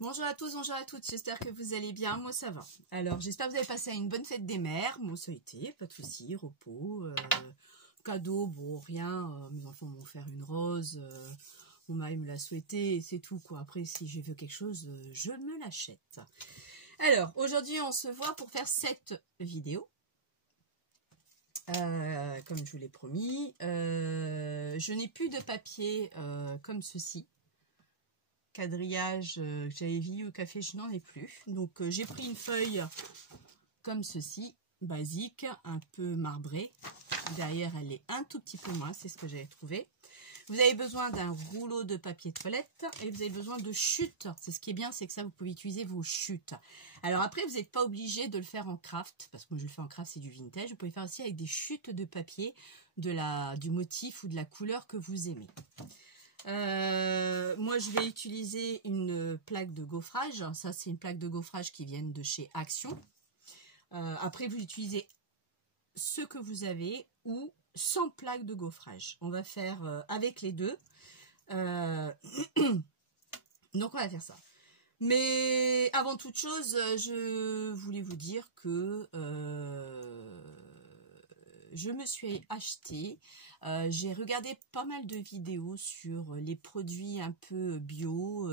Bonjour à tous, bonjour à toutes, j'espère que vous allez bien, moi ça va. Alors j'espère que vous avez passé une bonne fête des mères, moi ça a été, pas de soucis, repos, cadeau, bon rien, mes enfants m'ont offert une rose, mon mari me l'a souhaité et c'est tout quoi. Après si je veux quelque chose, je me l'achète. Alors aujourd'hui on se voit pour faire cette vidéo. Comme je vous l'ai promis, je n'ai plus de papier comme ceci. Quadrillage que j'avais vu au café, je n'en ai plus. Donc j'ai pris une feuille comme ceci, basique, un peu marbrée. Derrière elle est un tout petit peu moins, c'est ce que j'avais trouvé. Vous avez besoin d'un rouleau de papier toilette et vous avez besoin de chutes. C'est ce qui est bien, c'est que ça vous pouvez utiliser vos chutes. Alors après vous n'êtes pas obligé de le faire en craft, parce que moi je le fais en craft, c'est du vintage. Vous pouvez faire aussi avec des chutes de papier, du motif ou de la couleur que vous aimez. Moi je vais utiliser une plaque de gaufrage. Ça c'est une plaque de gaufrage qui vient de chez Action. Après vous utilisez ce que vous avez ou sans plaque de gaufrage. On va faire avec les deux. Donc on va faire ça. Mais avant toute chose, je voulais vous dire que je me suis acheté, j'ai regardé pas mal de vidéos sur les produits un peu bio,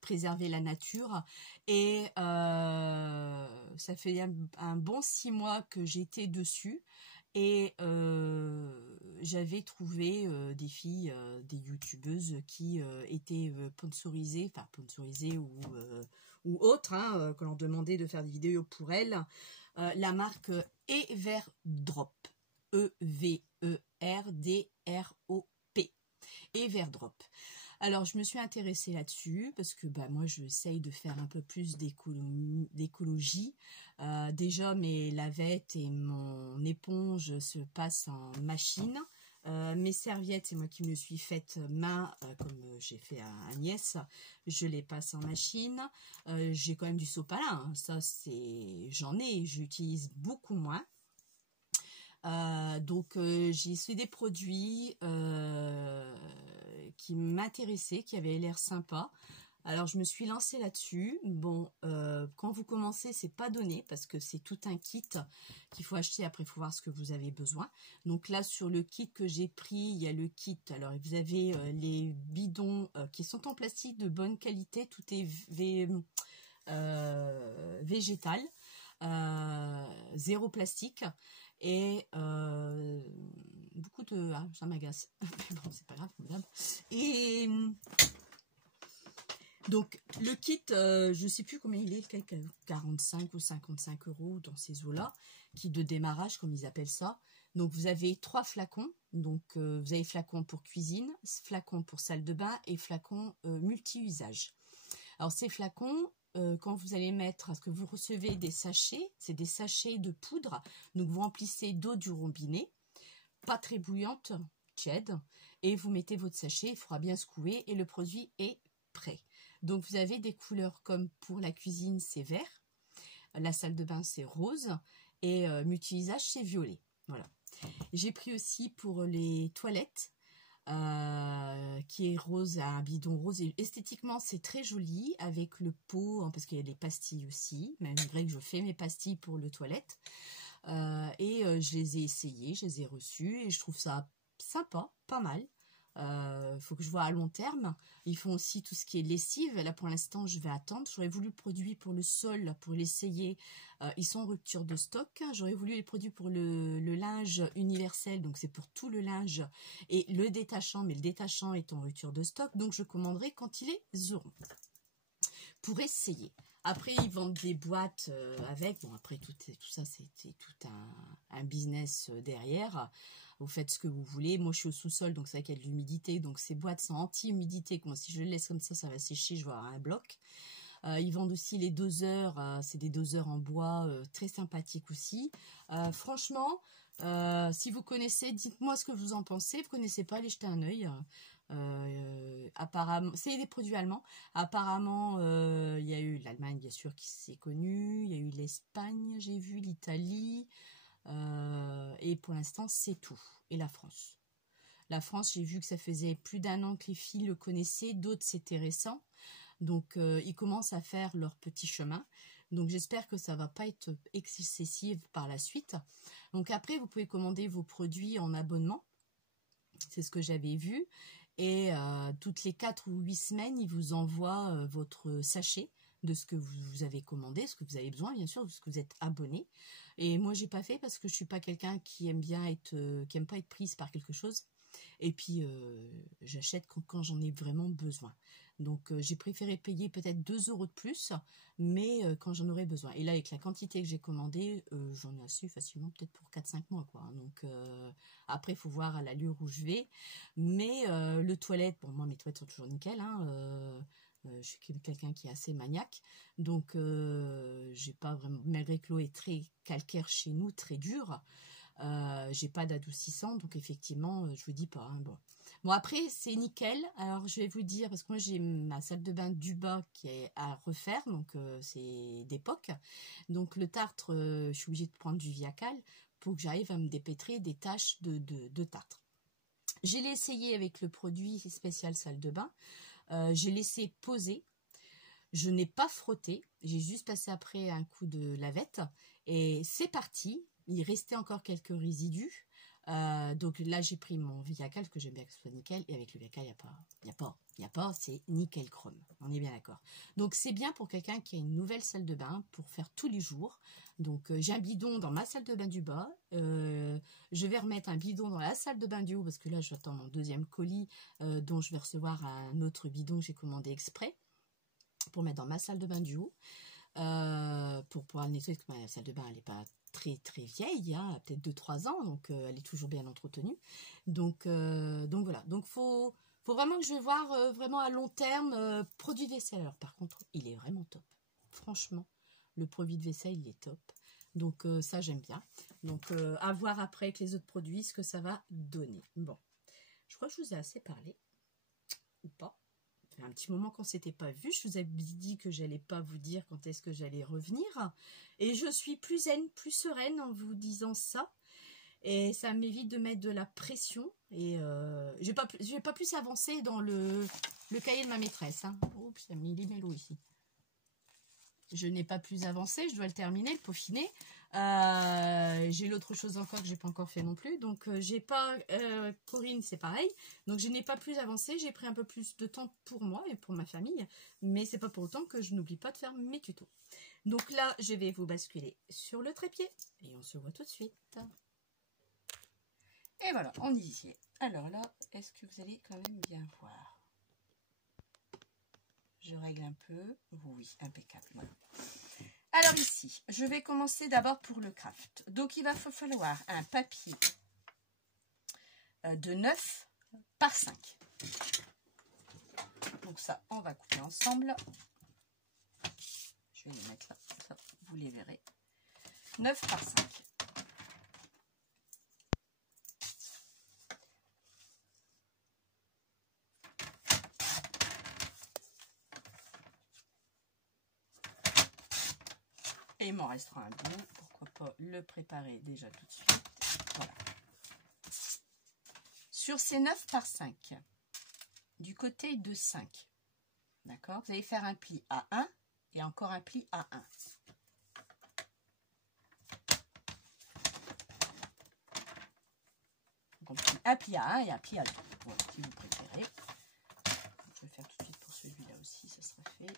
préserver la nature, et ça fait un bon 6 mois que j'étais dessus, et j'avais trouvé des filles, des youtubeuses qui étaient sponsorisées, enfin sponsorisées ou autres, hein, que l'on demandait de faire des vidéos pour elles. La marque Everdrop, E-V-E-R-D-R-O-P, Everdrop. Alors je me suis intéressée là-dessus parce que moi j'essaye de faire un peu plus d'écologie. Déjà mes lavettes et mon éponge se passent en machine. Mes serviettes, c'est moi qui me suis faite main, comme j'ai fait à Agnès, je les passe en machine. J'ai quand même du sopalin, hein. Ça c'est, j'en ai, j'utilise beaucoup moins. Donc j'ai essayé des produits qui m'intéressaient, qui avaient l'air sympa. Alors je me suis lancée là-dessus. Bon, quand vous commencez, c'est pas donné parce que c'est tout un kit qu'il faut acheter. Après, il faut voir ce que vous avez besoin. Donc là, sur le kit que j'ai pris, il y a le kit. Alors vous avez les bidons qui sont en plastique de bonne qualité. Tout est végétal, zéro plastique. Et beaucoup de... Ah, ça m'agace. Bon, c'est pas grave. Et donc, le kit, je sais plus combien il est, 45 ou 55 € dans ces eaux-là, kit de démarrage, comme ils appellent ça. Donc, vous avez 3 flacons. Donc, vous avez flacon pour cuisine, flacon pour salle de bain et flacon multi-usage. Alors, ces flacons, quand vous allez mettre, parce que vous recevez des sachets, c'est des sachets de poudre, donc vous remplissez d'eau du robinet, pas très bouillante, tiède, et vous mettez votre sachet, il faudra bien secouer et le produit est prêt. Donc vous avez des couleurs comme pour la cuisine c'est vert, la salle de bain c'est rose et multi-usage c'est violet. Voilà. J'ai pris aussi pour les toilettes, qui est rose, un bidon rose, et esthétiquement c'est très joli avec le pot, hein, parce qu'il y a des pastilles aussi, malgré que je fais mes pastilles pour le toilette, je les ai essayées, je les ai reçues et je trouve ça sympa, pas mal. Faut que je vois à long terme. Ils font aussi tout ce qui est lessive. Là pour l'instant je vais attendre. J'aurais voulu le produit pour le sol pour l'essayer. Ils sont en rupture de stock. J'aurais voulu les produits pour le linge universel, donc c'est pour tout le linge, et le détachant, mais le détachant est en rupture de stock, donc je commanderai quand ils les auront pour essayer. Après ils vendent des boîtes avec. Bon après tout ça c'était tout un business derrière. Vous faites ce que vous voulez. Moi, je suis au sous-sol, donc c'est vrai qu'il y a de l'humidité. Donc, ces boîtes sont anti-humidité. Moi, si je le laisse comme ça va sécher. Je vais avoir un bloc. Ils vendent aussi les doseurs. C'est des doseurs en bois très sympathiques aussi. Franchement, si vous connaissez, dites-moi ce que vous en pensez. Vous connaissez pas, allez jeter un œil. Apparemment, c'est des produits allemands. Apparemment, il y a eu l'Allemagne, bien sûr, qui s'est connue. Il y a eu l'Espagne, j'ai vu, l'Italie. Et pour l'instant c'est tout. Et la France, j'ai vu que ça faisait plus d'1 an que les filles le connaissaient, d'autres c'était récent. Donc, ils commencent à faire leur petit chemin. Donc, j'espère que ça ne va pas être excessif par la suite. Donc, après, vous pouvez commander vos produits en abonnement. C'est ce que j'avais vu. Et toutes les 4 ou 8 semaines, ils vous envoient votre sachet de ce que vous avez commandé, ce que vous avez besoin, bien sûr, parce que vous êtes abonné. Et moi, j'ai pas fait parce que je suis pas quelqu'un qui aime bien qui aime pas être prise par quelque chose. Et puis, j'achète quand j'en ai vraiment besoin. Donc, j'ai préféré payer peut-être 2 € de plus, mais quand j'en aurais besoin. Et là, avec la quantité que j'ai commandée, j'en ai assez facilement, peut-être pour 4-5 mois, quoi. Donc, après, il faut voir à l'allure où je vais. Mais le toilette, bon, moi, mes toilettes sont toujours nickel, hein. Je suis quelqu'un qui est assez maniaque, donc j'ai pas vraiment, malgré que l'eau est très calcaire chez nous, très dure, j'ai pas d'adoucissant, donc effectivement, je vous dis pas. Hein, bon, après c'est nickel. Alors je vais vous dire, parce que moi j'ai ma salle de bain du bas qui est à refaire, donc c'est d'époque. Donc le tartre, je suis obligée de prendre du Viacal pour que j'arrive à me dépêtrer des taches de tartre. J'ai essayé avec le produit spécial salle de bain. J'ai laissé poser, je n'ai pas frotté, j'ai juste passé après un coup de lavette et c'est parti. Il restait encore quelques résidus, donc là j'ai pris mon Viacal parce que j'aime bien que ce soit nickel, et avec le Viacal il n'y a pas, c'est nickel chrome, on est bien d'accord. Donc c'est bien pour quelqu'un qui a une nouvelle salle de bain pour faire tous les jours. Donc j'ai un bidon dans ma salle de bain du bas, je vais remettre un bidon dans la salle de bain du haut parce que là j'attends mon deuxième colis dont je vais recevoir un autre bidon que j'ai commandé exprès pour mettre dans ma salle de bain du haut, pour pouvoir le nettoyer parce que ma salle de bain elle n'est pas très vieille, hein, peut-être 2-3 ans, donc elle est toujours bien entretenue. Donc voilà, donc faut vraiment que je vais voir vraiment à long terme produit vaisselle. Alors par contre il est vraiment top, franchement le produit de vaisselle il est top, donc ça j'aime bien. Donc à voir après avec les autres produits ce que ça va donner. Bon, je crois que je vous ai assez parlé ou pas. Ça fait un petit moment qu'on s'était pas vu. Je vous avais dit que j'allais pas vous dire quand est-ce que j'allais revenir, et je suis plus zen, plus sereine en vous disant ça, et ça m'évite de mettre de la pression. Et je vais pas plus avancer dans le cahier de ma maîtresse, hein. Oups, ça a mis les mélos ici. Je n'ai pas plus avancé, je dois le terminer, le peaufiner. J'ai l'autre chose encore que j'ai pas encore fait non plus. Donc j'ai pas Corinne, c'est pareil. Donc je n'ai pas plus avancé, j'ai pris un peu plus de temps pour moi et pour ma famille, mais c'est pas pour autant que je n'oublie pas de faire mes tutos. Donc là, je vais vous basculer sur le trépied et on se voit tout de suite. Et voilà, on y est. Alors là, est-ce que vous allez quand même bien voir? Je règle un peu. Oui, impeccable. Voilà. Alors ici, je vais commencer d'abord pour le craft. Donc il va falloir un papier de 9 par 5. Donc ça, on va couper ensemble. Je vais les mettre là, ça, vous les verrez. 9 par 5. Et il m'en restera un bout, pourquoi pas le préparer déjà tout de suite. Voilà. Sur ces 9 par 5, du côté de 5, d'accord, vous allez faire un pli à 1 et encore un pli à 1. Donc un pli à 1 et un pli à 2, voilà, si vous préférez. Je vais faire tout de suite pour celui-là aussi, ça sera fait.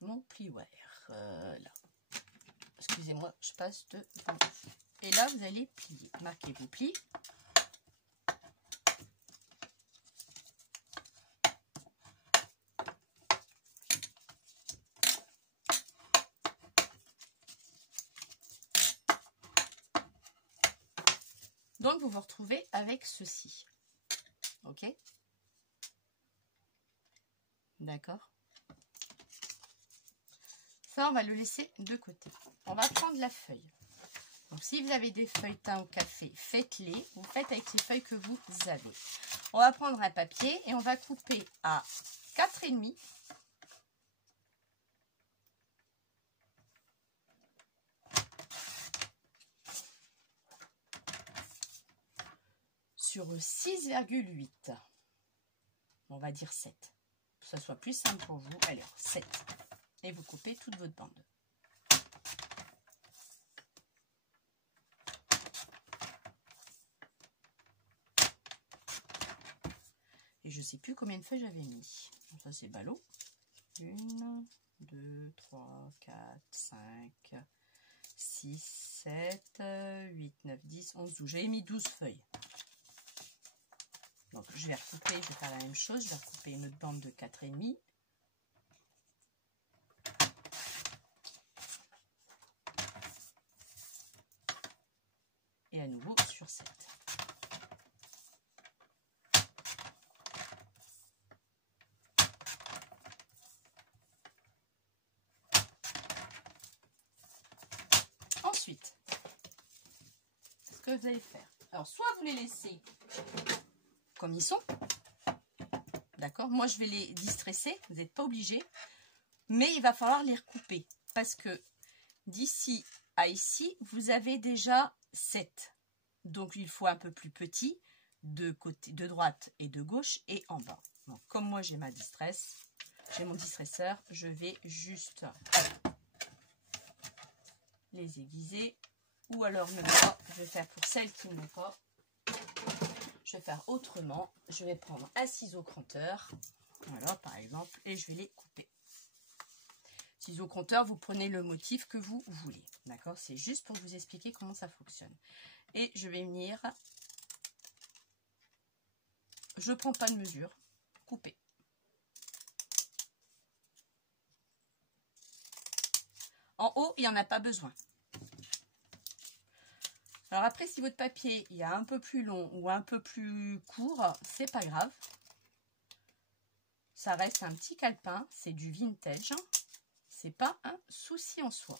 Mon pliware, là. Excusez-moi, je passe de... Et là, vous allez plier. Marquez vos plis. Donc, vous vous retrouvez avec ceci. Ok? D'accord? Ça, on va le laisser de côté. On va prendre la feuille. Donc, si vous avez des feuilletins au café, faites-les. Vous faites avec les feuilles que vous avez. On va prendre un papier et on va couper à 4,5. sur 6,8. On va dire 7. Pour que ça soit plus simple pour vous. Alors, 7. Et vous coupez toute votre bande. Et je ne sais plus combien de feuilles j'avais mis. Donc ça, c'est ballot. 1, 2, 3, 4, 5, 6, 7, 8, 9, 10, 11, 12. J'avais mis 12 feuilles. Donc, je vais recouper, je vais faire la même chose. Je vais recouper une autre bande de 4,5. Et à nouveau sur 7. Ensuite, ce que vous allez faire. Alors, soit vous les laissez comme ils sont. D'accord? Moi, je vais les distresser. Vous n'êtes pas obligé. Mais il va falloir les recouper. Parce que d'ici à ici, vous avez déjà 7. Donc, il faut un peu plus petit de côté, de droite et de gauche et en bas. Donc, comme moi, j'ai ma distress, j'ai mon distresseur, je vais juste les aiguiser. Ou alors, même pas, je vais faire pour celles qui n'ont pas. Je vais faire autrement. Je vais prendre un ciseau crotteur. Voilà, par exemple, et je vais les couper. Ciseau crotteur, vous prenez le motif que vous voulez. D'accord? C'est juste pour vous expliquer comment ça fonctionne. Et je vais venir, je ne prends pas de mesure, couper. En haut, il n'y en a pas besoin. Alors après, si votre papier il est un peu plus long ou un peu plus court, c'est pas grave. Ça reste un petit calepin, c'est du vintage. C'est pas un souci en soi.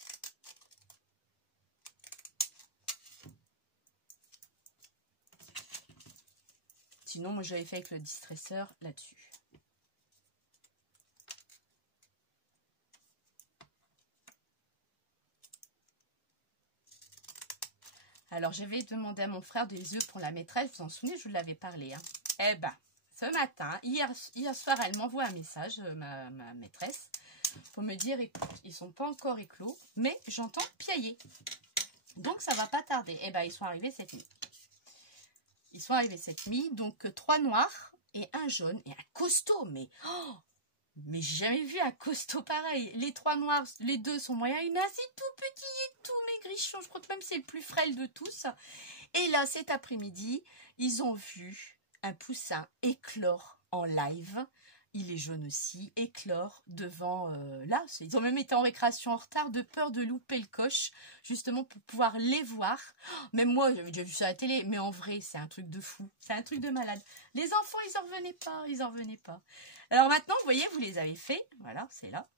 Sinon, moi, j'avais fait avec le distresseur là-dessus. Alors, j'avais demandé à mon frère des œufs pour la maîtresse. Vous vous en souvenez, je vous l'avais parlé. Hein. Eh ben, ce matin, hier soir, elle m'envoie un message, ma maîtresse, pour me dire, écoute, ils ne sont pas encore éclos, mais j'entends piailler. Donc, ça ne va pas tarder. Eh ben, ils sont arrivés cette nuit. Ils sont arrivés cette nuit, donc 3 noirs et un jaune et un costaud. Mais j'ai jamais vu un costaud pareil. Les 3 noirs, les 2 sont moyens. Il y en a, c'est tout petit et tout maigrichon. Je crois que même c'est le plus frêle de tous. Et là, cet après-midi, ils ont vu un poussin éclore en live. Il est jaune aussi, éclore devant là. Ils ont même été en récréation en retard de peur de louper le coche, justement pour pouvoir les voir. Même moi, j'avais déjà vu ça à la télé, mais en vrai, c'est un truc de fou. C'est un truc de malade. Les enfants, ils en revenaient pas, ils en revenaient pas. Alors maintenant, vous voyez, vous les avez fait. Voilà, c'est là.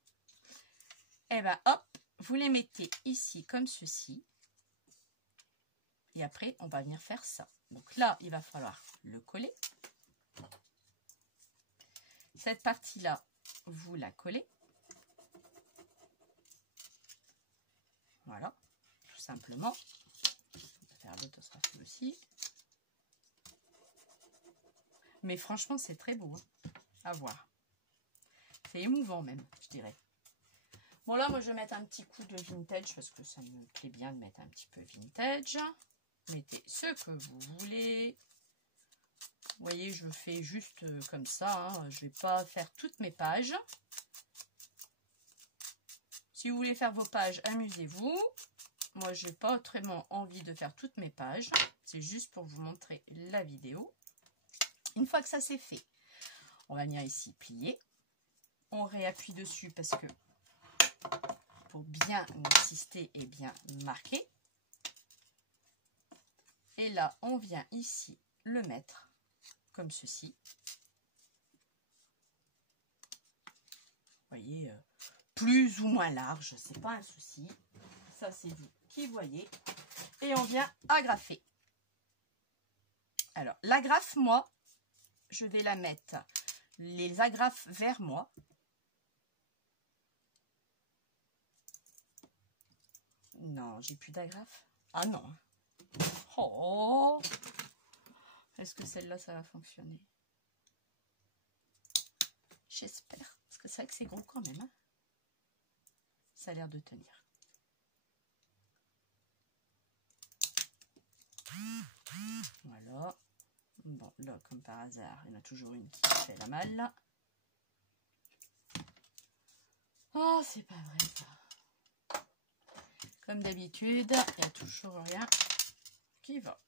Et ben hop, vous les mettez ici comme ceci. Et après, on va venir faire ça. Donc là, il va falloir le coller. Cette partie-là, vous la collez. Voilà, tout simplement. On va faire l'autre, ce sera fait aussi. Mais franchement, c'est très beau hein, à voir. C'est émouvant même, je dirais. Bon là, moi, je vais mettre un petit coup de vintage parce que ça me plaît bien de mettre un petit peu vintage. Mettez ce que vous voulez. Vous voyez, je fais juste comme ça. Hein. Je ne vais pas faire toutes mes pages. Si vous voulez faire vos pages, amusez-vous. Moi, je n'ai pas vraiment envie de faire toutes mes pages. C'est juste pour vous montrer la vidéo. Une fois que ça c'est fait, on va venir ici plier. On réappuie dessus parce que pour bien insister et bien marquer. Et là, on vient ici le mettre comme ceci. Vous voyez, plus ou moins large, c'est pas un souci. Ça, c'est vous qui voyez. Et on vient agrafer. Alors, l'agrafe, moi, je vais la mettre, les agrafes vers moi. Non, j'ai plus d'agrafe. Ah non. Oh, Est-ce que celle-là, ça va fonctionner? J'espère. Parce que c'est vrai que c'est gros quand même. Hein. Ça a l'air de tenir. Voilà. Bon, là, comme par hasard, il y en a toujours une qui fait la malle. Oh, c'est pas vrai ça. Comme d'habitude, il n'y a toujours rien qui va.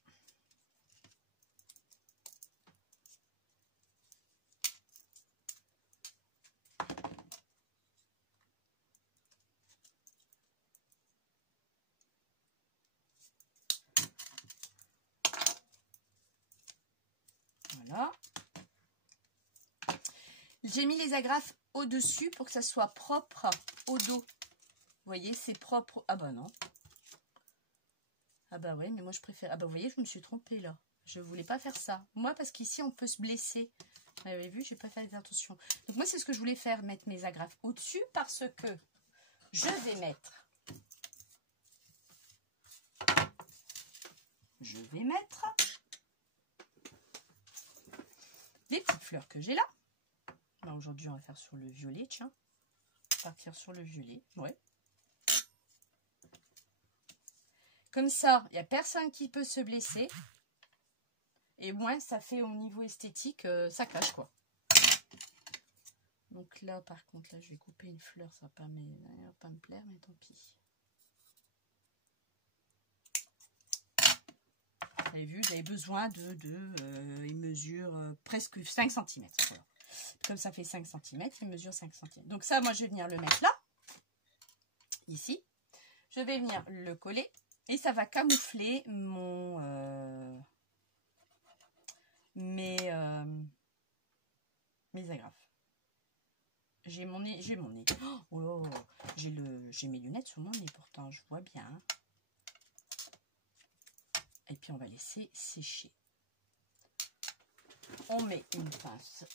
Voilà. J'ai mis les agrafes au-dessus pour que ça soit propre au dos. Vous voyez, c'est propre. Ah bah non. Ah bah ouais, mais moi je préfère. Ah bah vous voyez, je me suis trompée là. Je voulais pas faire ça. Moi, parce qu'ici, on peut se blesser. Vous avez vu, j'ai pas fait attention. Donc moi, c'est ce que je voulais faire, mettre mes agrafes au-dessus parce que je vais mettre... les petites fleurs que j'ai là. Là, aujourd'hui, on va faire sur le violet, tiens. Partir sur le violet, ouais. Comme ça, il n'y a personne qui peut se blesser. Et moins, ça fait au niveau esthétique, ça cache, quoi. Donc là, par contre, là, je vais couper une fleur. Ça va pas me plaire, mais tant pis. Vous avez vu, vous avez besoin il mesure presque 5 cm. Voilà. Comme ça fait 5 cm, il mesure 5 cm. Donc ça, moi, je vais venir le mettre là, ici. Je vais venir le coller et ça va camoufler mes agrafes. J'ai mon nez. Oh, j'ai mes lunettes sur mon nez pourtant, je vois bien. Et puis on va laisser sécher. On met une pince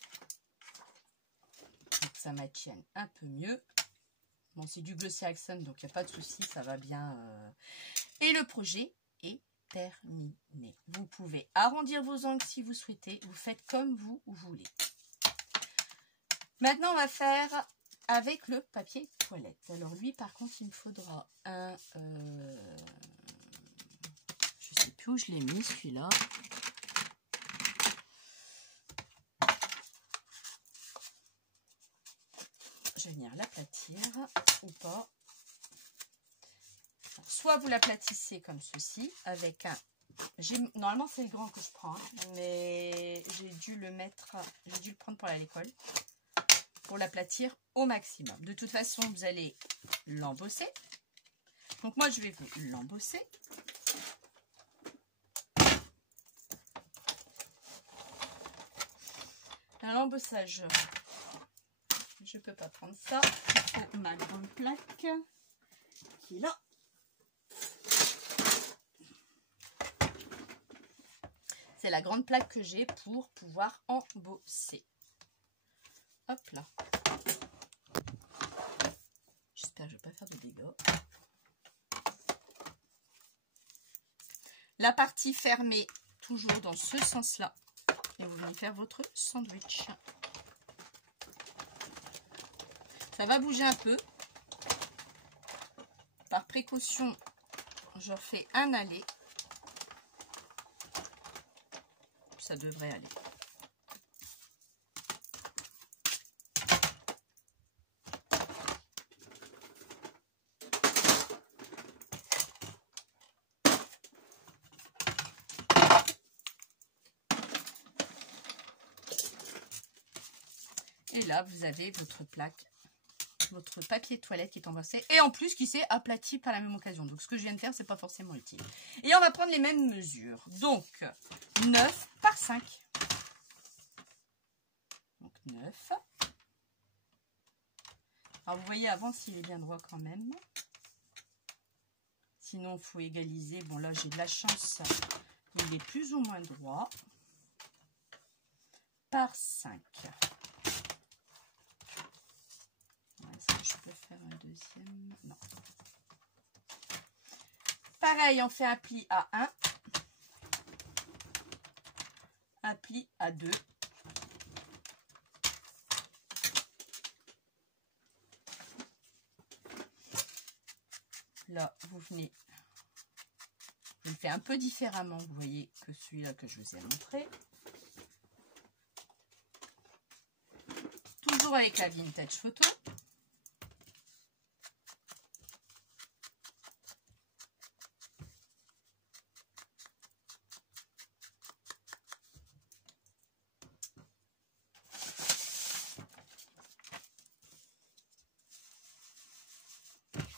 pour que ça maintienne un peu mieux. Bon, c'est du Glossy Accent, donc il n'y a pas de souci, ça va bien. Et le projet est terminé. Vous pouvez arrondir vos angles si vous souhaitez. Vous faites comme vous voulez. Maintenant, on va faire avec le papier toilette. Alors lui, par contre, il me faudra un... je sais plus où je l'ai mis, celui-là. Je vais venir l'aplatir ou pas. Alors, soit vous l'aplatissez comme ceci, avec un... Normalement, c'est le grand que je prends, hein, mais j'ai dû le prendre pour aller à l'école. Pour l'aplatir au maximum. De toute façon, vous allez l'embosser. Donc moi, je vais vous l'embosser. L'embossage, je peux pas prendre ça. Il faut ma grande plaque qui est là. C'est la grande plaque que j'ai pour pouvoir embosser. Hop là. J'espère que je ne vais pas faire de dégâts. La partie fermée, toujours dans ce sens-là. Et vous venez faire votre sandwich. Ça va bouger un peu. Par précaution, je refais un aller. Ça devrait aller. Et là, vous avez votre plaque, votre papier de toilette qui est embossé. Et en plus, qui s'est aplati par la même occasion. Donc, ce que je viens de faire, c'est pas forcément utile. Et on va prendre les mêmes mesures. Donc, 9 par 5. Donc, 9. Alors, vous voyez avant s'il est bien droit quand même. Sinon, il faut égaliser. Bon, là, j'ai de la chance. Il est plus ou moins droit. Par 5. Est-ce que je peux faire un deuxième? Non. Pareil, on fait un pli à 1. un pli à 2. Là, vous venez, je le fais un peu différemment, vous voyez, que celui-là que je vous ai montré. Toujours avec la Vintage Photo.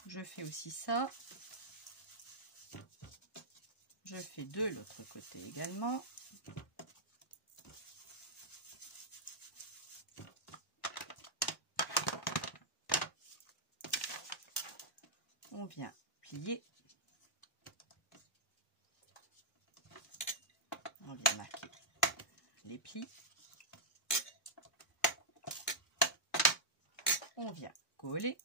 Je fais aussi ça. Je fais de l'autre côté également. On vient plier. On vient marquer les plis. On vient coller.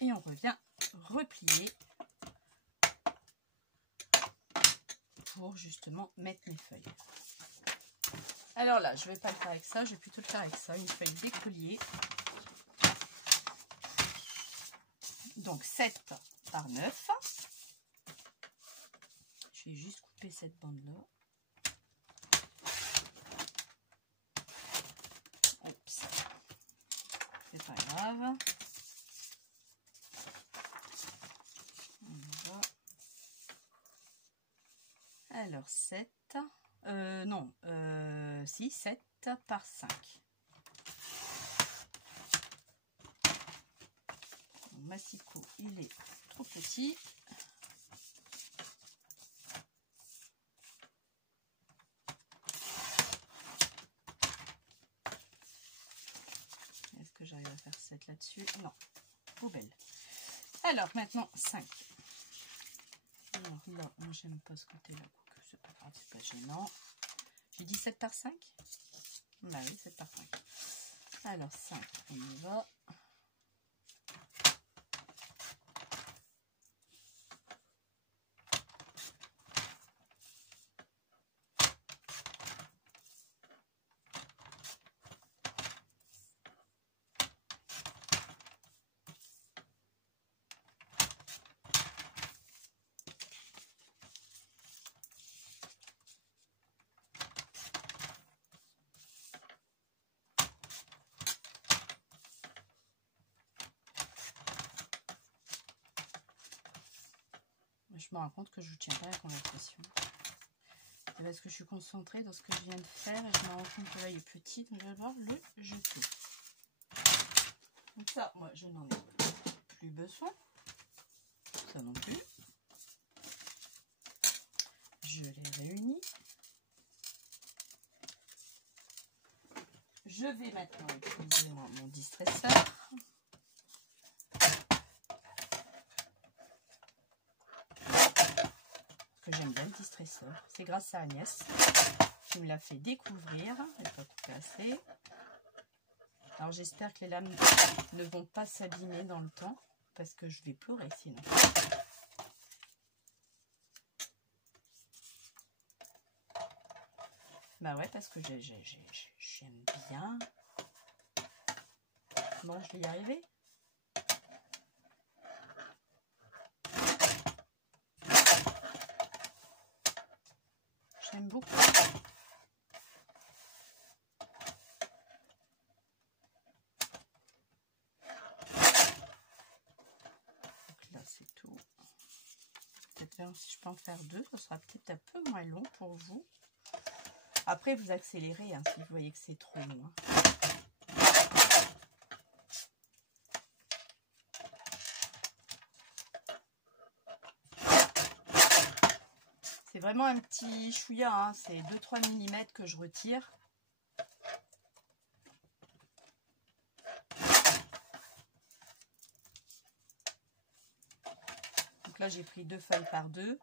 Et on revient replier pour justement mettre mes feuilles. Alors là, je ne vais pas le faire avec ça, je vais plutôt le faire avec ça, une feuille d'écolier. Donc 7 par 9. Je vais juste couper cette bande-là. Oups, c'est pas grave. Alors 7, non, si 7 par 5. Mon massicot, il est trop petit. Est-ce que j'arrive à faire 7 là-dessus? Non, poubelle. Alors maintenant 5. Alors là, moi j'aime pas ce côté-là. C'est pas grave, c'est pas gênant. J'ai dit 7 par 5? Bah oui, 7 par 5. Alors 5, on y va. Je me rends compte que je ne tiens pas la conversation. C'est parce que je suis concentrée dans ce que je viens de faire et je me rends compte que là il est petit, donc je vais devoir le jeter. Donc ça, moi je n'en ai plus besoin. Ça non plus. Je les réunis. Je vais maintenant utiliser mon distresseur. Que j'aime bien le distresseur. C'est grâce à Agnès qui me l'a fait découvrir. Elle va couper assez. Alors j'espère que les lames ne vont pas s'abîmer dans le temps parce que je vais pleurer sinon. Bah ouais, parce que j'aime bien. Bon, je vais y arriver. J'aime beaucoup. Donc là, c'est tout. Peut-être voir si je peux en faire 2. Ce sera peut-être un peu moins long pour vous. Après, vous accélérez hein, si vous voyez que c'est trop long. Hein. C'est vraiment un petit chouïa, hein. C'est 2-3 mm que je retire. Donc là, j'ai pris 2 feuilles par 2.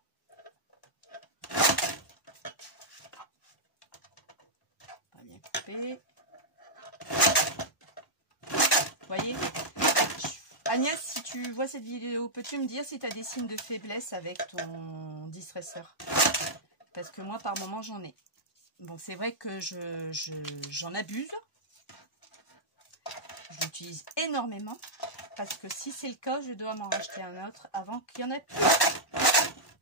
Agnès, si tu vois cette vidéo, peux-tu me dire si tu as des signes de faiblesse avec ton distresseur? Parce que moi, par moment, j'en ai. Bon, c'est vrai que j'en abuse. Je l'utilise énormément. Parce que si c'est le cas, je dois m'en racheter un autre avant qu'il y en ait plus.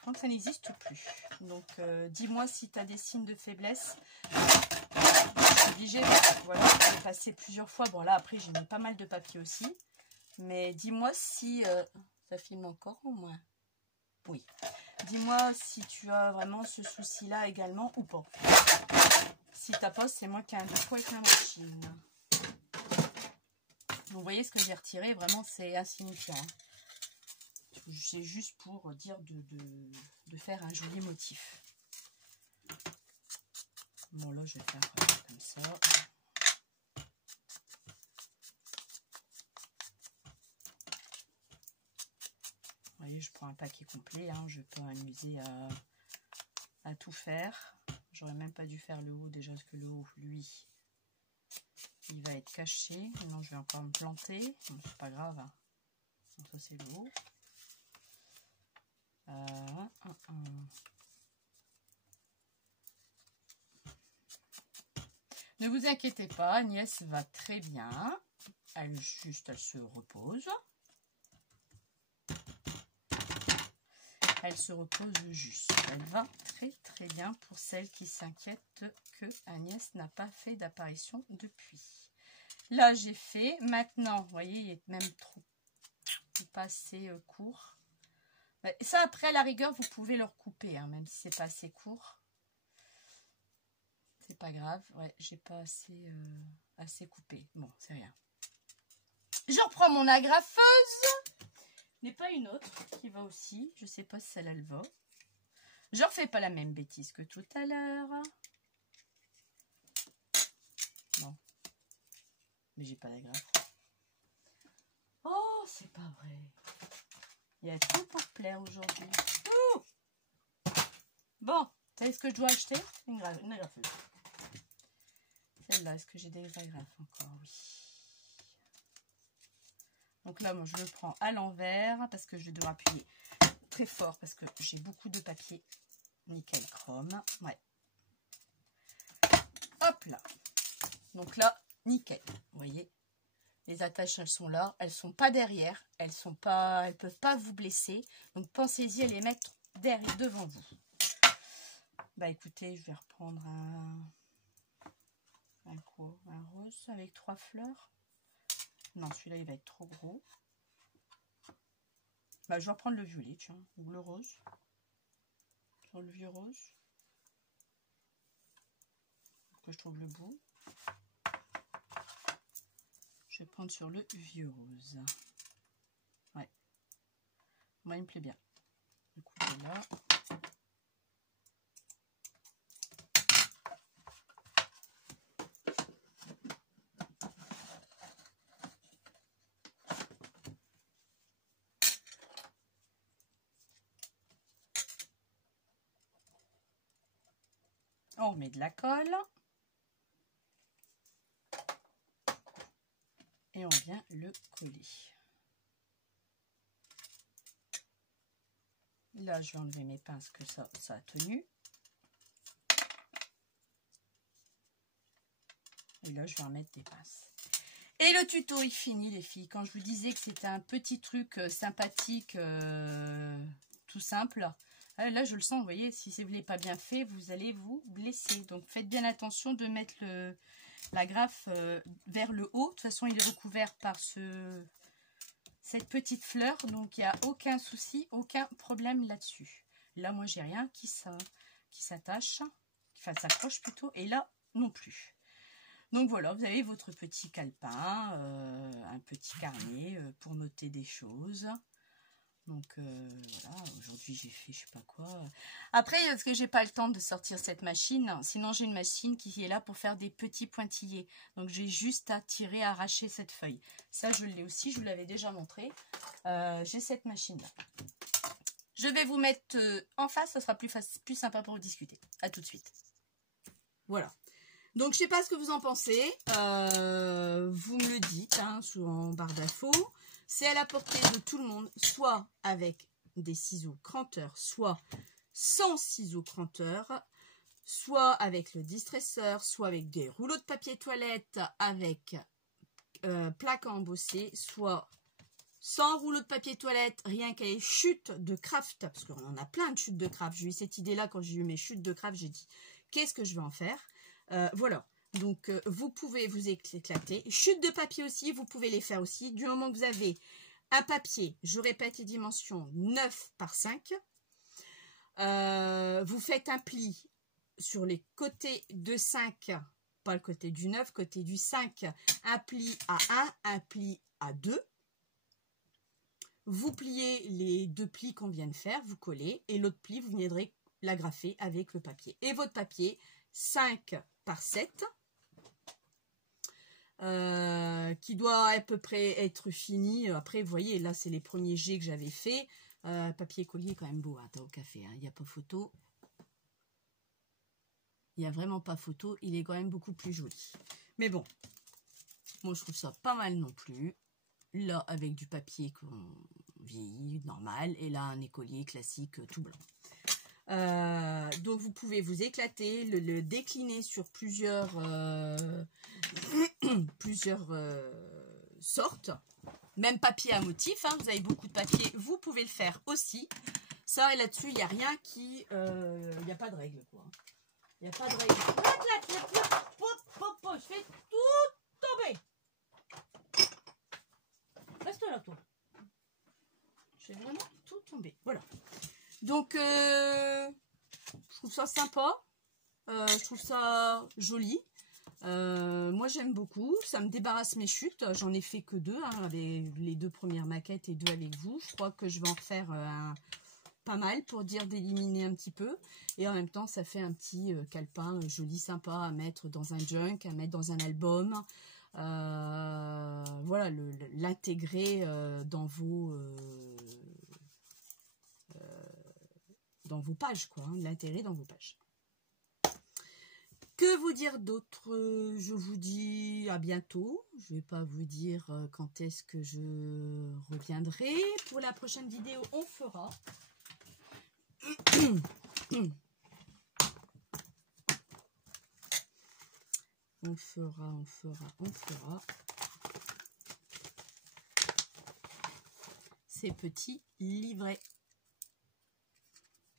Quand ça n'existe plus. Donc, dis-moi si tu as des signes de faiblesse. Je suis obligée, voilà, j'ai passé plusieurs fois. Bon, là, après, j'ai mis pas mal de papier aussi. Mais dis-moi si... ça filme encore au moins. Oui. Dis-moi si tu as vraiment ce souci-là également ou pas. Si t'as pas, c'est moi qui ai un défaut avec la machine. Vous voyez ce que j'ai retiré, vraiment c'est insignifiant. C'est juste pour dire de faire un joli motif. Bon là je vais faire comme ça. Vous voyez, je prends un paquet complet, hein, je peux m'amuser à tout faire. J'aurais même pas dû faire le haut déjà, parce que le haut, lui, il va être caché. Maintenant, je vais encore me planter. Bon, c'est pas grave. Donc, ça, c'est le haut. Ne vous inquiétez pas, Agnès va très bien. Elle se repose. Elle se repose juste. Elle va très très bien pour celles qui s'inquiètent que Agnès n'a pas fait d'apparition depuis. Là, j'ai fait. Maintenant, vous voyez, il est même trop pas assez court. Ça, après, à la rigueur, vous pouvez le recouper, hein, même si c'est pas assez court. C'est pas grave. Ouais, j'ai pas assez coupé. Bon, c'est rien. Je reprends mon agrafeuse. N'est pas une autre qui va aussi. Je sais pas si celle-là elle va. Je refais pas la même bêtise que tout à l'heure. Non. Mais j'ai pas d'agrafe. Oh, c'est pas vrai. Il y a tout pour plaire aujourd'hui. Bon, vous savez ce que je dois acheter? Une agrafeuse. Celle-là, est-ce que j'ai des agrafes encore? Oui. Donc là, moi, je le prends à l'envers parce que je dois appuyer très fort parce que j'ai beaucoup de papier nickel chrome. Ouais. Hop là. Donc là, nickel. Vous voyez, les attaches, elles sont là. Elles sont pas derrière. Elles peuvent pas vous blesser. Donc pensez-y à les mettre derrière, devant vous. Bah écoutez, je vais reprendre un rose avec 3 fleurs. Non, celui-là, il va être trop gros. Bah, je vais reprendre le violet, tiens, ou le rose. Sur le vieux rose. Que je trouve le bout. Je vais prendre sur le vieux rose. Ouais. Moi, il me plaît bien. Du coup, là. On remet de la colle. Et on vient le coller. Là, je vais enlever mes pinces que ça a tenu. Et là, je vais en mettre des pinces. Et le tuto est fini, les filles. Quand je vous disais que c'était un petit truc sympathique, tout simple. Là, je le sens, vous voyez, si vous ne l'avez pas bien fait, vous allez vous blesser. Donc, faites bien attention de mettre l'agrafe vers le haut. De toute façon, il est recouvert par cette petite fleur. Donc, il n'y a aucun souci, aucun problème là-dessus. Là, moi, j'ai rien qui s'attache, enfin, s'accroche plutôt. Et là, non plus. Donc, voilà, vous avez votre petit calepin, un petit carnet pour noter des choses. Donc voilà, aujourd'hui j'ai fait je sais pas quoi. Après, parce que j'ai pas le temps de sortir cette machine, sinon j'ai une machine qui est là pour faire des petits pointillés. Donc j'ai juste à tirer, arracher cette feuille. Ça je l'ai aussi, je vous l'avais déjà montré. J'ai cette machine là. Je vais vous mettre en face, ça sera plus sympa pour discuter. À tout de suite. Voilà. Donc je sais pas ce que vous en pensez. Vous me le dites hein, en barre d'infos. C'est à la portée de tout le monde, soit avec des ciseaux cranteurs, soit sans ciseaux cranteurs, soit avec le distresseur, soit avec des rouleaux de papier toilette avec plaque à embosser, soit sans rouleau de papier toilette, rien qu'à les chutes de craft, parce qu'on en a plein de chutes de craft. J'ai eu cette idée-là quand j'ai eu mes chutes de craft, j'ai dit, qu'est-ce que je vais en faire? Voilà, donc vous pouvez vous éclater. Chutes de papier aussi, vous pouvez les faire aussi, du moment que vous avez un papier, je répète les dimensions, 9 par 5. Vous faites un pli sur les côtés de 5, pas le côté du 9, côté du 5, un pli à 1, un pli à 2. Vous pliez les deux plis qu'on vient de faire, vous collez, et l'autre pli, vous viendrez l'agrafer avec le papier. Et votre papier, 5 par 7, qui doit à peu près être fini. Après, vous voyez, là, c'est les premiers jets que j'avais fait. Papier collier, quand même beau, hein, t'as au café, il n'y a pas photo. Il n'y a vraiment pas photo, il est quand même beaucoup plus joli. Mais bon, moi, je trouve ça pas mal non plus. Là, avec du papier qu'on vieillit, normal, et là, un écolier classique tout blanc. Donc, vous pouvez vous éclater, le décliner sur plusieurs, sortes. Même papier à motif, hein, vous avez beaucoup de papier, vous pouvez le faire aussi. Ça, et là-dessus, il n'y a rien qui... il n'y a pas de règle, quoi. Il n'y a pas de règle. Je fais tout tomber. Reste là, toi. Je fais vraiment tout tomber. Voilà. Donc, je trouve ça sympa. Je trouve ça joli. Moi, j'aime beaucoup. Ça me débarrasse mes chutes. J'en ai fait que 2. Hein, avec les 2 premières maquettes et 2 avec vous. Je crois que je vais en refaire pas mal pour dire d'éliminer un petit peu. Et en même temps, ça fait un petit calepin joli, sympa à mettre dans un junk, à mettre dans un album. Voilà, l'intégrer dans vos pages, quoi. Hein, l'intégrer dans vos pages. Que vous dire d'autre? Je vous dis à bientôt. Je ne vais pas vous dire quand est-ce que je reviendrai. Pour la prochaine vidéo, on fera. On fera ces petits livrets.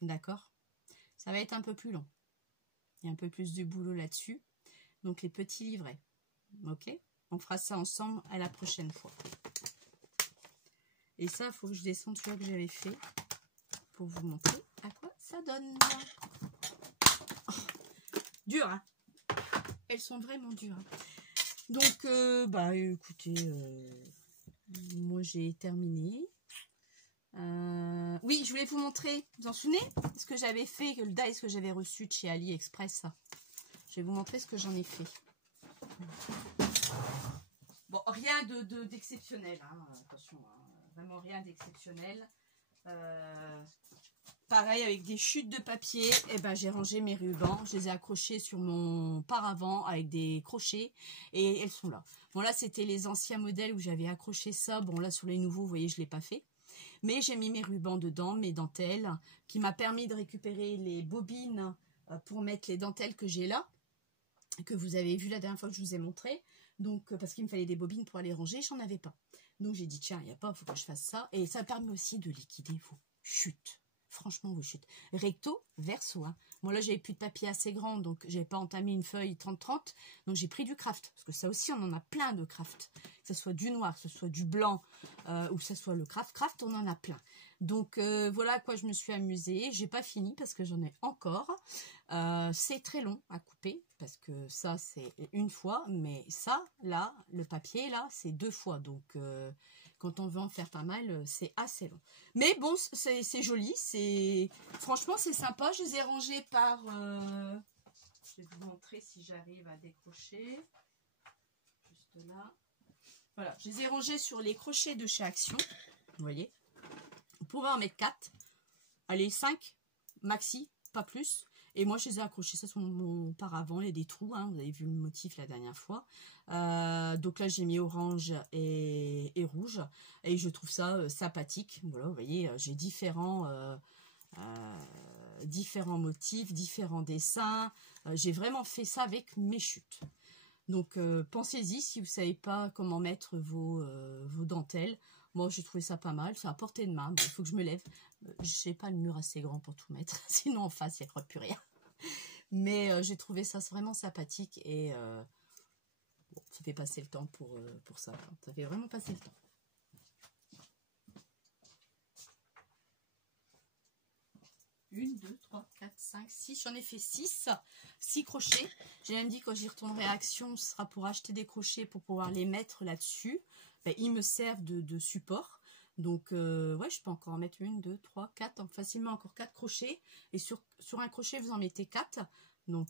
D'accord? Ça va être un peu plus long. Il y a un peu plus de boulot là-dessus. Donc, les petits livrets. Ok? On fera ça ensemble à la prochaine fois. Et ça, il faut que je descende celui que j'avais fait pour vous montrer à quoi ça donne. Oh, dur, hein? Elles sont vraiment dures. Hein. Donc, bah, écoutez, moi, j'ai terminé. Oui, je voulais vous montrer, vous en souvenez ce que j'avais fait, le dice que j'avais reçu de chez AliExpress. Je vais vous montrer ce que j'en ai fait. Bon, rien d'exceptionnel, hein, attention, hein, vraiment rien d'exceptionnel. Pareil, avec des chutes de papier, et ben, j'ai rangé mes rubans, je les ai accrochés sur mon paravent avec des crochets et elles sont là. Bon, là, c'était les anciens modèles où j'avais accroché ça. Bon, là, sur les nouveaux, vous voyez, je ne l'ai pas fait. Mais j'ai mis mes rubans dedans, mes dentelles, qui m'a permis de récupérer les bobines pour mettre les dentelles que j'ai là, que vous avez vu la dernière fois que je vous ai montré. Donc, parce qu'il me fallait des bobines pour aller ranger, j'en avais pas. Donc, j'ai dit, tiens, il n'y a pas, il faut que je fasse ça. Et ça permet aussi de liquider vos chutes. Franchement, vos chutes. Recto, verso. Hein. Moi, là, j'avais plus de papier assez grand, donc j'ai pas entamé une feuille 30-30. Donc, j'ai pris du craft. Parce que ça aussi, on en a plein de craft. Que ce soit du noir, que ce soit du blanc, ou que ce soit le craft. Craft, on en a plein. Donc, voilà à quoi je me suis amusée. J'ai pas fini parce que j'en ai encore. C'est très long à couper. Parce que ça, c'est une fois. Mais ça, là, le papier, là, c'est 2 fois. Donc... quand on veut en faire pas mal, c'est assez long. Mais bon, c'est joli. Franchement, c'est sympa. Je les ai rangés par... je vais vous montrer si j'arrive à décrocher. Juste là. Voilà, je les ai rangés sur les crochets de chez Action. Vous voyez. Vous pouvez en mettre 4. Allez, 5 maxi, pas plus. Et moi, je les ai accrochés, ça sur mon paravent. Il y a des trous, hein, vous avez vu le motif la dernière fois. Donc là, j'ai mis orange et rouge. Et je trouve ça sympathique. Voilà, vous voyez, j'ai différents motifs, différents dessins. J'ai vraiment fait ça avec mes chutes. Donc, pensez-y si vous ne savez pas comment mettre vos dentelles. Moi, j'ai trouvé ça pas mal. C'est à portée de main. Bon, il faut que je me lève. Je n'ai pas le mur assez grand pour tout mettre. Sinon, en face, il n'y a plus rien. Mais j'ai trouvé ça vraiment sympathique. Et bon, ça fait passer le temps pour ça. Ça fait vraiment passer le temps. Une, 2, 3, 4, 5, 6. J'en ai fait 6. 6 crochets. J'ai même dit quand j'y retournerai à Action, ce sera pour acheter des crochets pour pouvoir les mettre là-dessus. Ben, ils me servent de support. Donc, ouais, je peux encore en mettre 1, 2, 3, 4. Donc, facilement encore 4 crochets. Et sur un crochet, vous en mettez 4. Donc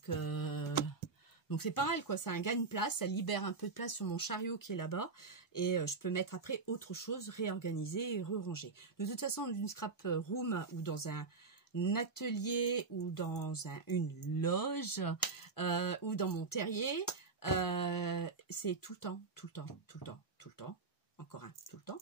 c'est pas mal, quoi. Ça un gagne-place. Ça libère un peu de place sur mon chariot qui est là-bas. Et je peux mettre après autre chose, réorganiser et re-ranger. De toute façon, dans une scrap room ou dans un atelier ou dans une loge ou dans mon terrier, c'est tout le temps, encore un, tout le temps,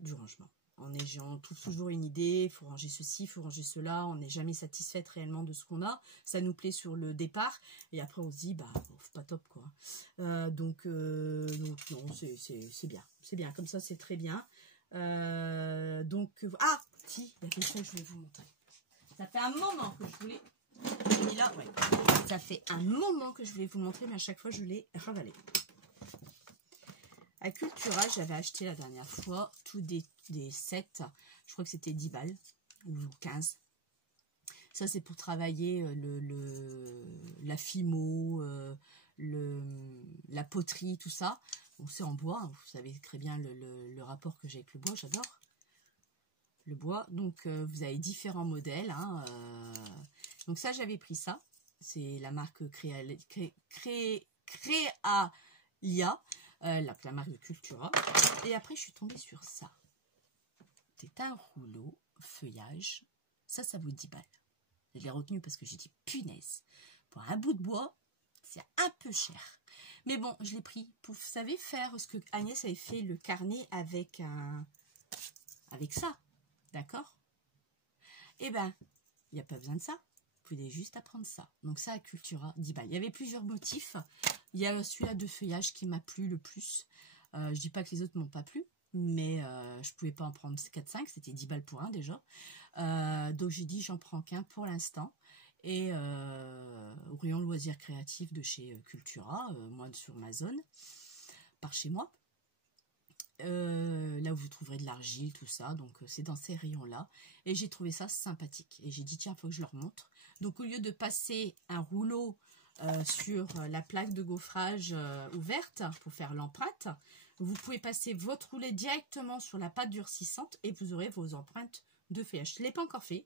du rangement. On trouve toujours une idée, il faut ranger ceci, il faut ranger cela, on n'est jamais satisfaite réellement de ce qu'on a, ça nous plaît sur le départ, et après on se dit, bah, c'est pas top, quoi. Donc non, c'est bien, comme ça c'est très bien. Ah, si, il y a quelque chose que je voulais vous montrer. Ça fait un moment que je voulais... Là, ouais. Ça fait un moment que je voulais vous montrer, mais à chaque fois, je l'ai ravalé. À Cultura, j'avais acheté la dernière fois tous des sets. Je crois que c'était 10 balles ou 15. Ça, c'est pour travailler la fimo, la poterie, tout ça. Bon, c'est en bois. Vous savez très bien le rapport que j'ai avec le bois. J'adore le bois. Donc, vous avez différents modèles. Hein, donc, ça, j'avais pris ça. C'est la marque Créalia, la marque de Cultura. Et après, je suis tombée sur ça. C'est un rouleau feuillage. Ça vaut 10 balles. Je l'ai retenu parce que j'ai dit, punaise, pour un bout de bois, c'est un peu cher. Mais bon, je l'ai pris pour, vous savez, faire ce que Agnès avait fait, le carnet avec ça. D'accord? Eh ben, il n'y a pas besoin de ça. Vous pouvez juste apprendre ça. Donc ça, à Cultura, 10 balles. Il y avait plusieurs motifs. Il y a celui-là de feuillage qui m'a plu le plus. Je dis pas que les autres m'ont pas plu, mais je pouvais pas en prendre 4-5. C'était 10 balles pour un déjà. Donc j'ai dit, j'en prends qu'un pour l'instant. Et au rayon loisirs créatifs de chez Cultura, moi sur ma zone, par chez moi. Là où vous trouverez de l'argile, tout ça, donc c'est dans ces rayons là, et j'ai trouvé ça sympathique, et j'ai dit tiens, il faut que je leur montre. Donc au lieu de passer un rouleau sur la plaque de gaufrage ouverte pour faire l'empreinte, vous pouvez passer votre roulet directement sur la pâte durcissante et vous aurez vos empreintes de feuillage. Je ne l'ai pas encore fait.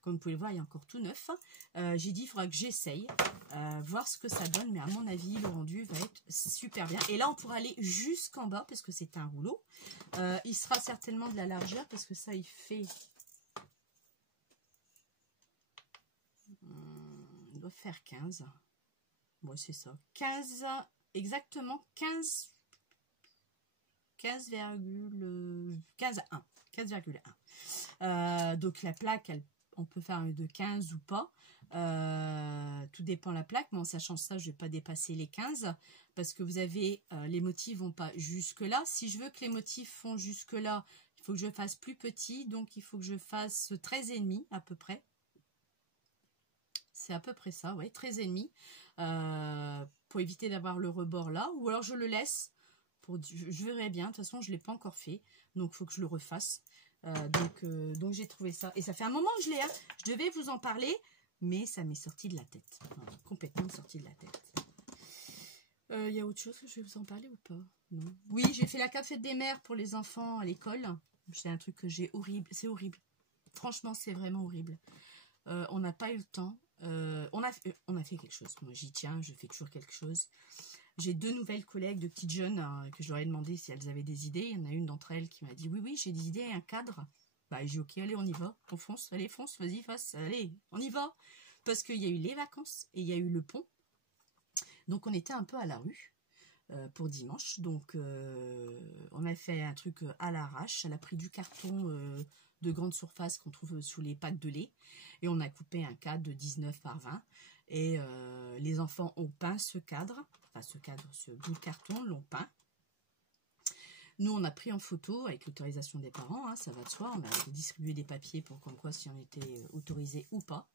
Comme vous pouvez le voir, il y a encore tout neuf. J'ai dit, il faudra que j'essaye, voir ce que ça donne. Mais à mon avis, le rendu va être super bien. Et là, on pourra aller jusqu'en bas, parce que c'est un rouleau. Il sera certainement de la largeur, parce que ça, il fait... il doit faire 15. Bon, c'est ça. 15, exactement 15... 15,1. 15,1. Donc, la plaque, on peut faire de 15 ou pas. Tout dépend de la plaque, mais en sachant ça, je ne vais pas dépasser les 15 parce que vous avez les motifs vont pas jusque là. Si je veux que les motifs font jusque là, il faut que je fasse plus petit, donc il faut que je fasse 13,5 à peu près. C'est à peu près ça, ouais, 13,5 pour éviter d'avoir le rebord là, ou alors je le laisse. Je verrai bien, de toute façon je ne l'ai pas encore fait, donc il faut que je le refasse. Donc j'ai trouvé ça, et ça fait un moment que je l'ai, hein. Je devais vous en parler, mais ça m'est sorti de la tête, complètement sorti de la tête. Y a autre chose que je vais vous en parler ou pas? Non. Oui, j'ai fait la café des mères pour les enfants à l'école. C'est un truc que j'ai horrible, c'est horrible. Franchement, c'est vraiment horrible. On n'a pas eu le temps. On a fait quelque chose. Moi, j'y tiens, je fais toujours quelque chose. J'ai 2 nouvelles collègues de petites jeunes que je leur ai demandé si elles avaient des idées. Il y en a une d'entre elles qui m'a dit oui, j'ai des idées, un cadre. Bah, j'ai dit ok, allez, on y va, on fonce, allez, fonce, vas-y, fasse, allez, on y va. parce qu'il y a eu les vacances et il y a eu le pont. Donc, on était un peu à la rue pour dimanche. Donc, on a fait un truc à l'arrache. Elle a pris du carton de grande surface qu'on trouve sous les packs de lait. Et on a coupé un cadre de 19 par 20. Et les enfants ont peint ce cadre. Enfin, ce bout de carton, l'ont peint. Nous, on a pris en photo avec l'autorisation des parents, hein, ça va de soi. On a distribué des papiers pour comme quoi si on était autorisé ou pas.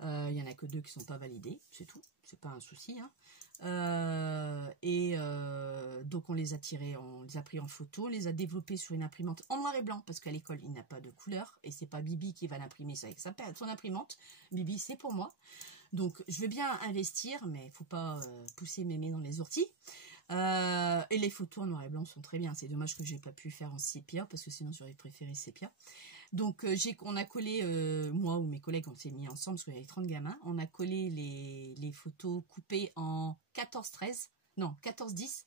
Il n'y en a que 2 qui ne sont pas validés, c'est tout. C'est pas un souci. Hein. Donc, on les a tirés, on les a pris en photo, on les a développés sur une imprimante en noir et blanc parce qu'à l'école, il n'y a pas de couleur et c'est pas Bibi qui va l'imprimer ça avec son imprimante. Bibi, c'est pour moi. Donc, je veux bien investir, mais il ne faut pas pousser mémé dans les orties. Et les photos en noir et blanc sont très bien. C'est dommage que j'ai pas pu faire en sépia parce que sinon j'aurais préféré sépia. Donc on a collé, moi ou mes collègues, on s'est mis ensemble parce qu'il y avait 30 gamins. On a collé les photos coupées en 14-13, non 14-10.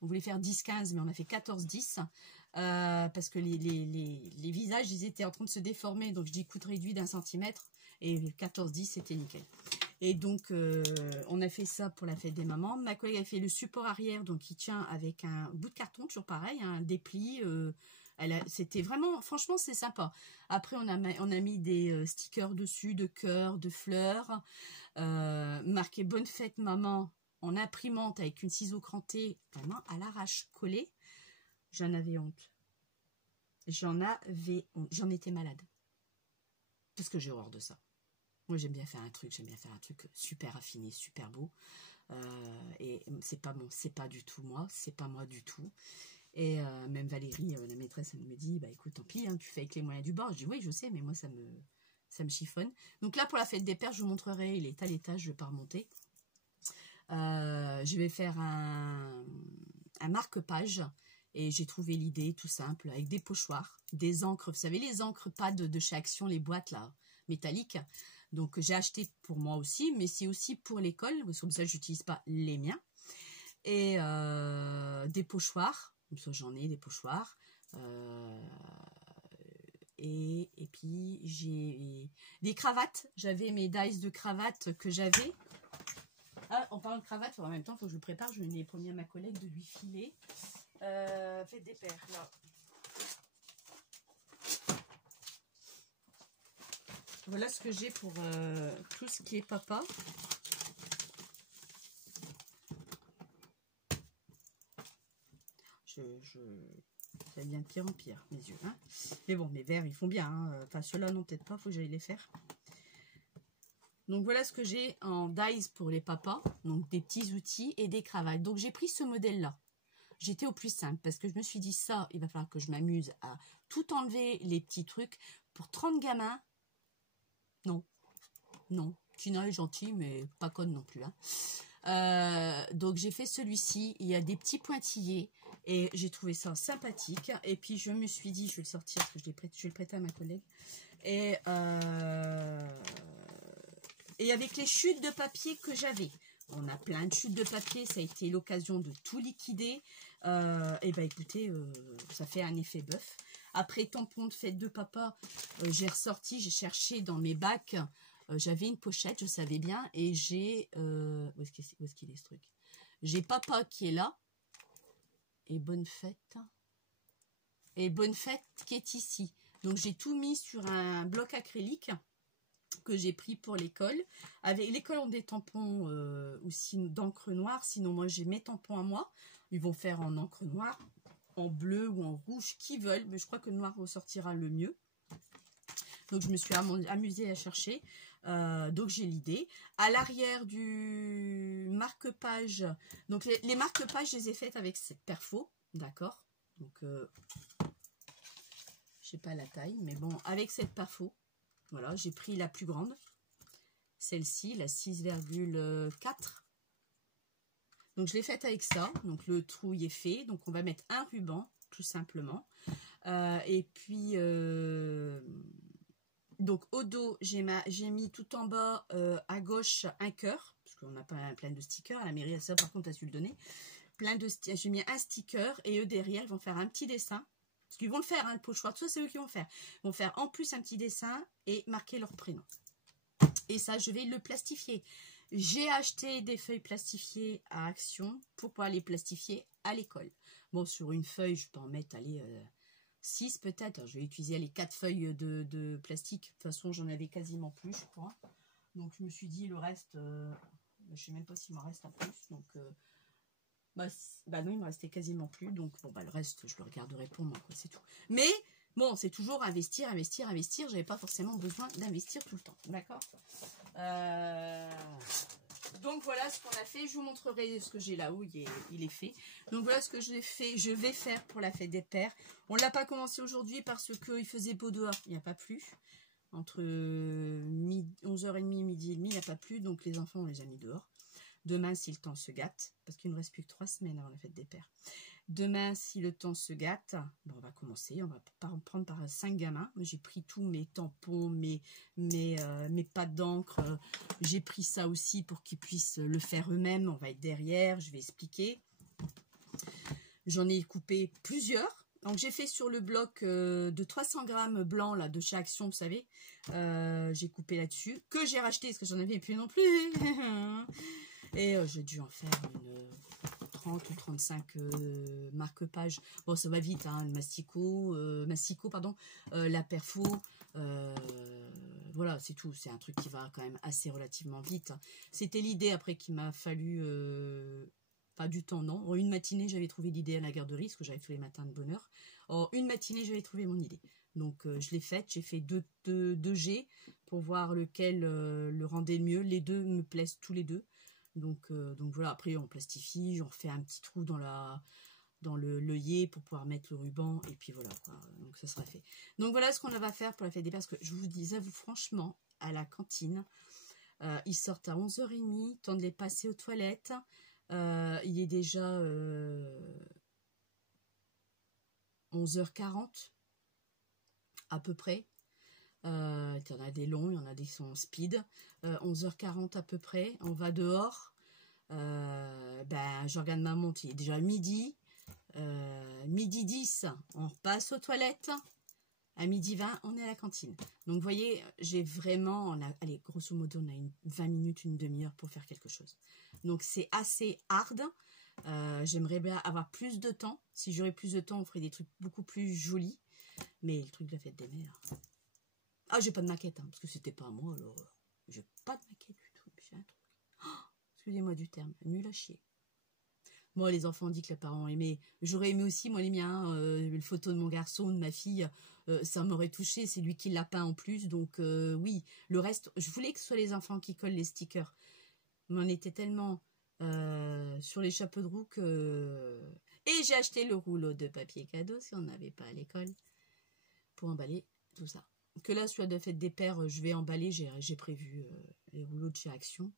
On voulait faire 10-15 mais on a fait 14-10 parce que les visages ils étaient en train de se déformer. Donc je dis coude réduit d'1 centimètre et 14-10 c'était nickel. Et donc, on a fait ça pour la fête des mamans. Ma collègue a fait le support arrière, donc il tient avec un bout de carton, toujours pareil, un dépli. C'était vraiment, franchement, c'est sympa. Après, on a mis des stickers dessus, de cœurs, de fleurs, marqué Bonne fête maman en imprimante avec une ciseau crantée, vraiment à l'arrache collée. J'en avais honte. J'en étais malade. Parce que j'ai horreur de ça. Moi, j'aime bien faire un truc super affiné, super beau. Et c'est pas du tout moi, c'est pas moi du tout. Et même Valérie, la maîtresse, elle me dit, bah écoute, tant pis, hein, tu fais avec les moyens du bord. Je dis, oui, je sais, mais moi, ça me chiffonne. Donc là, pour la fête des pères, je vous montrerai, il est à l'étage, je vais pas remonter. Je vais faire un marque-page. Et j'ai trouvé l'idée tout simple, avec des pochoirs, des encres. Vous savez, les encres pad de chez Action, les boîtes là, métalliques. Donc, j'ai acheté pour moi aussi, mais c'est aussi pour l'école. Comme ça, je n'utilise pas les miens. Et des pochoirs. Comme ça, j'en ai des pochoirs. Et puis, j'ai des cravates. J'avais mes dies de cravates que j'avais. Ah, en parlant de cravates, en même temps, il faut que je prépare. Je l'ai promis à ma collègue de lui filer. Faites des paires, là. Voilà ce que j'ai pour tout ce qui est papa. Ça devient de pire en pire, mes yeux. Hein. Mais bon, mes verres, ils font bien. Hein. Enfin, ceux-là, non, peut-être pas. Il faut que j'aille les faire. Donc, voilà ce que j'ai en dies pour les papas. Donc, des petits outils et des cravates. Donc, j'ai pris ce modèle-là. J'étais au plus simple parce que je me suis dit ça, il va falloir que je m'amuse à tout enlever les petits trucs. Pour 30 gamins, non. Non. Tina est gentille, mais pas conne non plus. Hein. Donc, j'ai fait celui-ci. Il y a des petits pointillés et j'ai trouvé ça sympathique. Et puis, je me suis dit, je vais le sortir parce que je vais le prêter à ma collègue. Et avec les chutes de papier que j'avais. On a plein de chutes de papier, ça a été l'occasion de tout liquider. Et ben écoutez, ça fait un effet bœuf. Après tampon de fête de papa, j'ai ressorti, j'ai cherché dans mes bacs. J'avais une pochette, je savais bien. Et j'ai... où est-ce qu'il est ce truc? J'ai papa qui est là. Et bonne fête. Et bonne fête qui est ici. Donc j'ai tout mis sur un bloc acrylique que j'ai pris pour l'école. Avec l'école, on des tampons aussi d'encre noire. Sinon, moi, j'ai mes tampons à moi. Ils vont faire en encre noire, en bleu ou en rouge, qu'ils veulent. Mais je crois que le noir ressortira le mieux. Donc, je me suis amusée à chercher. Donc, j'ai l'idée. À l'arrière du marque-page, donc les marque-pages, je les ai faites avec cette perfo. D'accord. Donc, je sais pas la taille, mais bon, avec cette perfo. Voilà, j'ai pris la plus grande, celle-ci, la 6,4. Donc, je l'ai faite avec ça. Donc, le trou y est fait. Donc, on va mettre un ruban, tout simplement. Et puis, donc, au dos, j'ai mis tout en bas, à gauche, un cœur. Parce qu'on n'a pas plein de stickers. À la mairie, ça, par contre, tu as su le donner. J'ai mis un sticker. Et eux, derrière, ils vont faire un petit dessin. Parce qu'ils vont le faire, hein, le pochoir, tout ça, c'est eux qui vont faire. Ils vont faire en plus un petit dessin et marquer leur prénom. Et ça, je vais le plastifier. J'ai acheté des feuilles plastifiées à Action pour pouvoir les plastifier à l'école. Bon, sur une feuille, je peux en mettre, allez, 6 peut-être. Je vais utiliser les 4 feuilles de plastique. De toute façon, j'en avais quasiment plus, je crois. Donc, je me suis dit, le reste, je ne sais même pas s'il m'en reste un plus. Donc, non, il me restait quasiment plus. Donc, bon, le reste, je le regarderai pour moi, quoi, c'est tout. Mais, bon, c'est toujours investir, investir, investir. J'avais pas forcément besoin d'investir tout le temps. D'accord ? Donc voilà ce qu'on a fait. Je vous montrerai ce que j'ai là où il est fait. Donc voilà ce que je vais faire pour la fête des pères. On ne l'a pas commencé aujourd'hui parce qu'il faisait beau dehors. Il n'y a pas plu. Entre 11h30 et midi et demi, il n'y a pas plu. Donc les enfants, on les a mis dehors. Demain, si le temps se gâte, parce qu'il ne reste plus que 3 semaines avant la fête des pères. Demain, si le temps se gâte, bon, on va commencer. On va prendre par 5 gamins. J'ai pris tous mes tampons, mes pâtes d'encre. J'ai pris ça aussi pour qu'ils puissent le faire eux-mêmes. On va être derrière, je vais expliquer. J'en ai coupé plusieurs. Donc, j'ai fait sur le bloc de 300 grammes blanc là, de chez Action, vous savez. J'ai coupé là-dessus. Que j'ai racheté, parce que j'en avais plus non plus. Et j'ai dû en faire une 30 ou 35 marque-pages. Bon, ça va vite, hein, le mastico, pardon, la perfo. Voilà, c'est tout. C'est un truc qui va quand même assez relativement vite. C'était l'idée après qu'il m'a fallu... pas du temps, non. En une matinée, j'avais trouvé l'idée à la garderie, parce que j'avais tous les matins de bonne heure. En une matinée, j'avais trouvé mon idée. Donc, je l'ai faite. J'ai fait deux G pour voir lequel le rendait mieux. Les deux me plaisent tous les deux. Donc voilà, après, on plastifie. J'en refais un petit trou dans l'œillet pour pouvoir mettre le ruban. Et puis voilà, quoi. Donc, ça sera fait. Donc, voilà ce qu'on va faire pour la fête des pères. Parce que je vous dis, avoue franchement, à la cantine, ils sortent à 11h30. Temps de les passer aux toilettes. Il est déjà 11h40 à peu près. Il y en a des longs, il y en a des qui sont en speed. 11h40 à peu près. On va dehors. Je regarde ma montre, il est déjà midi. Midi 10, on repasse aux toilettes. À midi 20, on est à la cantine. Donc, vous voyez, j'ai vraiment... allez, grosso modo, on a 20 minutes, une demi-heure pour faire quelque chose. Donc, c'est assez hard. J'aimerais bien avoir plus de temps. Si j'aurais plus de temps, on ferait des trucs beaucoup plus jolis. Mais le truc de la fête des mères... Ah, j'ai pas de maquette, hein, parce que c'était pas à moi, alors... J'ai pas de maquette du tout. J'ai un truc. Oh, excusez-moi du terme. Nul à chier. Moi, les enfants ont dit que les parents aimaient. J'aurais aimé aussi, moi, les miens. Une photo de mon garçon, de ma fille... ça m'aurait touché, c'est lui qui l'a peint en plus, donc oui, le reste, je voulais que ce soit les enfants qui collent les stickers, mais on était tellement sur les chapeaux de roue que... Et j'ai acheté le rouleau de papier cadeau, si on n'avait pas à l'école, pour emballer tout ça. Que là, sur la fête des pères, je vais emballer, j'ai prévu les rouleaux de chez Action,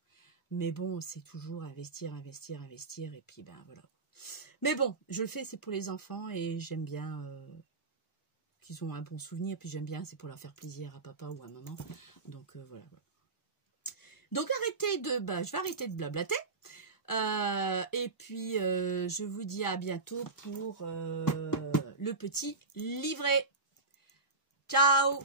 mais bon, c'est toujours investir, investir, investir, et puis ben voilà. Mais bon, je le fais, c'est pour les enfants, et j'aime bien... qu'ils ont un bon souvenir, puis j'aime bien, c'est pour leur faire plaisir à papa ou à maman. Donc voilà. Donc je vais arrêter de blablater. Et puis je vous dis à bientôt pour le petit livret. Ciao!